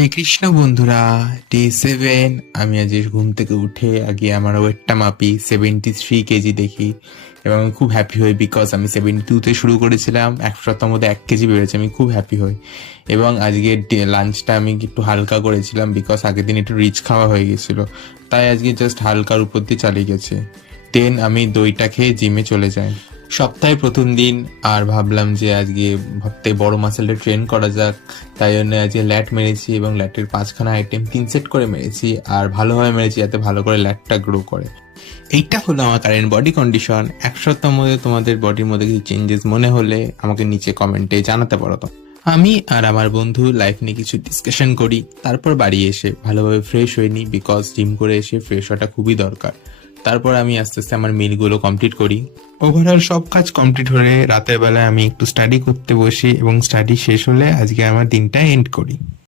হরে কৃষ্ণ বন্ধুরা, ডে 7। আমি আজ ঘুম থেকে উঠে আগে আমার ওয়েটটা মাপি, 73 কেজি দেখি এবং আমি খুব হ্যাপি হই বিকজ আমি 72-তে শুরু করেছিলাম। এক সপ্তাহের মধ্যে 1 কেজি বেড়েছে, আমি খুব হ্যাপি হই। এবং আজকে লাঞ্চটা আমি একটু হালকা করেছিলাম বিকজ আগের দিন একটু রিচ খাওয়া হয়ে গেছিল, তাই আজকে জাস্ট হালকার উপর দিয়ে চালিয়ে গেছে। দেন আমি দইটা খেয়ে জিমে চলে যাই সপ্তাহের প্রথম দিন। আর ভাবলাম যে আজকে ভাবতে বড় মাসেলটা ট্রেন করা যাক, তাই জন্য আজকে ল্যাট মেরেছি এবং ল্যাটের 5খানা আইটেম 3 সেট করে মেরেছি, আর ভালোভাবে মেরেছি যাতে ভালো করে ল্যাটটা গ্রো করে। এইটা হলো আমার কারেন্ট বডি কন্ডিশন। এক সপ্তাহের মধ্যে তোমাদের বডির মধ্যে কিছু চেঞ্জেস মনে হলে আমাকে নিচে কমেন্টে জানাতে পারো। তো আমি আর আমার বন্ধু লাইফ নিয়ে কিছু ডিসকাশন করি, তারপর বাড়ি এসে ভালোভাবে ফ্রেশ হয়ে নিই বিকজ জিম করে এসে ফ্রেশ হওয়াটা খুবই দরকার। তারপর আমি আস্তে আস্তে আমার মিলগুলো কমপ্লিট করি। ওভারঅল সব কাজ কমপ্লিট হলে রাতের বেলায় আমি একটু স্টাডি করতে বসি এবং স্টাডি শেষ হলে আজকে আমার দিনটা এন্ড করি।